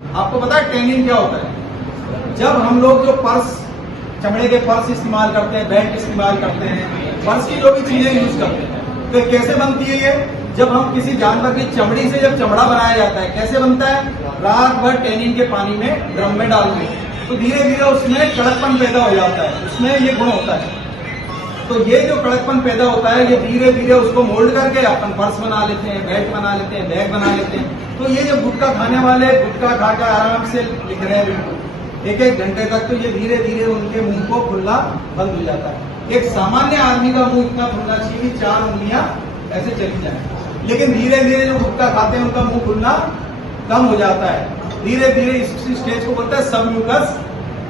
आपको पता है टेनिन क्या होता है? जब हम लोग जो पर्स, चमड़े के पर्स इस्तेमाल करते हैं, बेल्ट इस्तेमाल करते हैं, पर्स की जो भी चीजें यूज करते हैं, तो कैसे बनती है ये? जब हम किसी जानवर की चमड़ी से जब चमड़ा बनाया जाता है, कैसे बनता है? रात भर टेनिन के पानी में ड्रम में डालते हैं, तो धीरे धीरे उसमें कड़कपन पैदा हो जाता है, उसमें ये गुण होता है। तो ये जो कड़कपन पैदा होता है, ये धीरे धीरे उसको मोल्ड करके अपन पर्स बना लेते हैं, बेल्ट बना लेते हैं, बैग बना लेते हैं। तो ये जो गुटखा खाने वाले गुटखा खाकर आराम से लिख रहे हैं बिल्कुल एक एक घंटे तक, तो ये धीरे धीरे उनके मुंह को खुलना बंद हो जाता है। एक सामान्य आदमी का मुंह इतना खुलना चाहिए कि 4 उंगलियां ऐसे चली जाए, लेकिन धीरे धीरे जो गुटखा खाते हैं उनका मुंह खुलना कम हो जाता है। धीरे धीरे इस स्टेज को बोलते हैं सबम्यूकस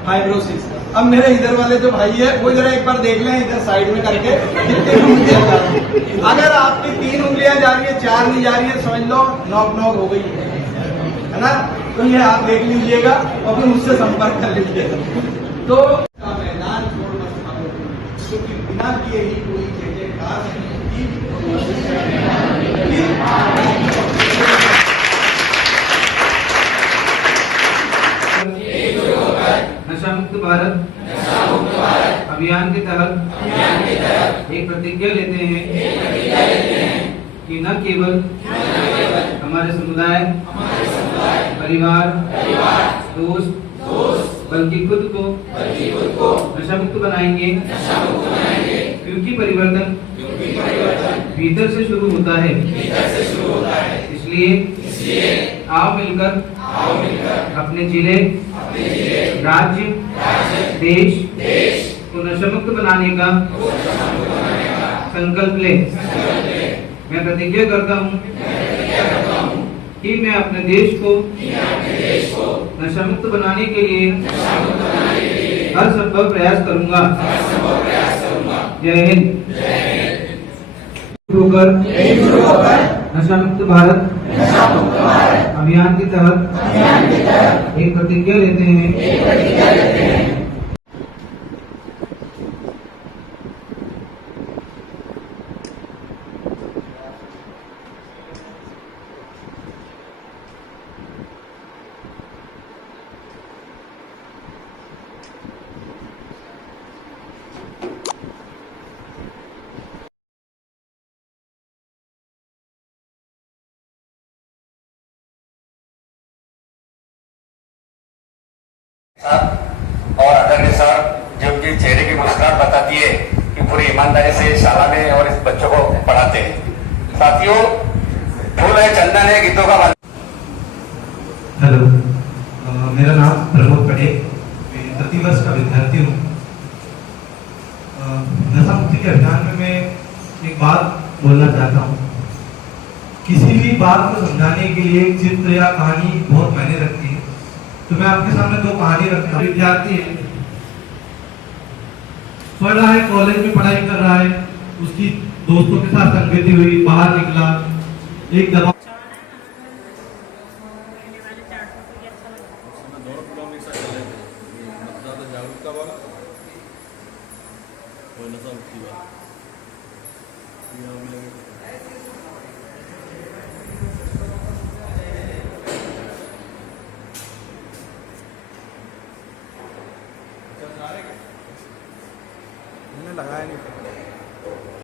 फाइब्रोसिस। अब मेरे इधर वाले जो भाई है वो जरा एक बार देख लें इधर साइड में करके कितनी उंगलियां जा रही है। अगर आपकी 3 उंगलियां जा रही है, 4 नहीं जा रही है, समझ लो नॉक नॉक हो गई है ना। तो ये आप देख लीजिएगा और फिर मुझसे संपर्क कर लीजिएगा। तो मैदान छोड़ मत खाओ, क्योंकि बिना किए ही कोई चीजें खास नहीं होती। नशा मुक्त भारत अभियान के तहत एक प्रतिज्ञा लेते हैं कि न केवल हमारे समुदाय, परिवार, दोस्त, बल्कि खुद को नशा मुक्त बनाएंगे, क्योंकि परिवर्तन भीतर से शुरू होता है। इसलिए आओ मिलकर अपने जिले, राज्य, देश को नशा मुक्त बनाने का संकल्प ले। मैं प्रतिज्ञा करता हूँ कि मैं अपने देश को नशा मुक्त बनाने के लिए हर संभव प्रयास करूंगा। जय हिंद। होकर नशा मुक्त भारत अभियान के तहत एक प्रतिज्ञा लेते हैं। और आदरणीय सर जो उनके चेहरे की मुस्कुराहट बताती है कि पूरी ईमानदारी से शाला में और इस बच्चों को पढ़ाते हैं। साथियों, फूल है, चंदन है, गीतों का हेलो, मेरा नाम प्रमोद पटेल, मैं 30 वर्ष का विद्यार्थी हूँ। नशा मुक्ति के अभियान में मैं एक बात बोलना चाहता हूँ। किसी भी बात को समझाने के लिए चित्र या कहानी बहुत मायने रखती है, तो मैं आपके सामने 2 कहानी रखता हूँ। विद्यार्थी है, पढ़ रहा है, कॉलेज में पढ़ाई कर रहा है, उसकी दोस्तों के साथ संगति हुई, बाहर निकला, एक दबाव